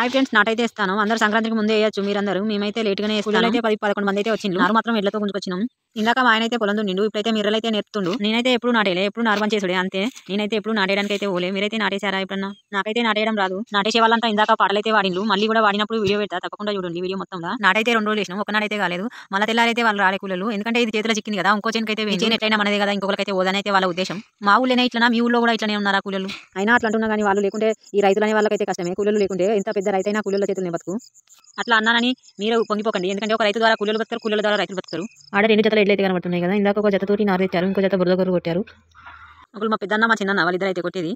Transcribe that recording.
Hi friends, నాటైతే ఇస్తాను. అందరూ సంక్రాంతికి ముందే వేయచ్చు మీరందరూ. మేమైతే లేట్‌గానే వేస్తాను. అయితే 10, 11 మంది అయితే వచ్చిండ్రు. నారు మాత్రం ఎడ్లతో గుంజుకొచ్చినాం. ఇందాక మా ఆయన అయితే పొలం దున్నిండు. ఇప్పుడైతే మిర్రలైతే నేర్పుతుండు. నేనైతే ఎప్పుడు నాటేయలే, ఎప్పుడు నారు చేసుడే అంతే. నేనైతే ఎప్పుడు నాటేయడానికి అయితే పోలే. మీరైతే నాటేశారా ఎప్పుడన్నా? నాకైతే నాటేయడం రాదు. నాటేసే వాళ్ళంతా ఇందాక పాటలైతే వాడిండ్రు. మళ్ళీ కూడా వాడినప్పుడు వీడియో పెడతా, తప్పకుండా చూడండి వీడియో మొత్తంలో. నాటైతే 2 రోజులు వేసినాం, ఒకనాడైతే కాలేదు. మళ్ళీ తెల్లారైతే వాళ్ళు రాలే కూలీలు. ఎందుకంటే ఇది చేతిలో చిక్కింది కదా, ఇంకో చేనుకైతే ఈ చేను ఎట్లయినా మనదే కదా, ఇంకొకరికైతే ఓదనైతే వాళ్ళ ఉద్దేశం. మా ఊళ్ళోనే ఇట్లా, మీ ఊళ్ళో కూడా ఇట్లనే ఉన్నారా కూలీలు? అయినా అట్లా అంటున్నా కానీ వాళ్ళు లేకుంటే ఈ రైతులనే వాళ్ళకైతే కష్టమే. కూలీలు లేకుంటే ఎంత పెద్ద రైతైనా కూలీల చేతులనే బతుకు. అట్లా అన్నానని మీరు పొంగిపోకండి. ఎందుకంటే ఒక రైతు ద్వారా కూలీలు బతుకుతారు, కూలీల ద్వారా రైతులు బతుకుతారు. ఆడ 2 జతలు ఎడ్లయితే కనబడుతున్నాయి కదా. ఇందాక ఒక జతతోటి నారు తెచ్చారు, ఇంకో జత బురద గొర్రు కొట్టారు. ఒకళ్ళు మా పెద్దన్న, మా చిన్నన్న వాళ్ళిద్దరు అయితే కొట్టేది.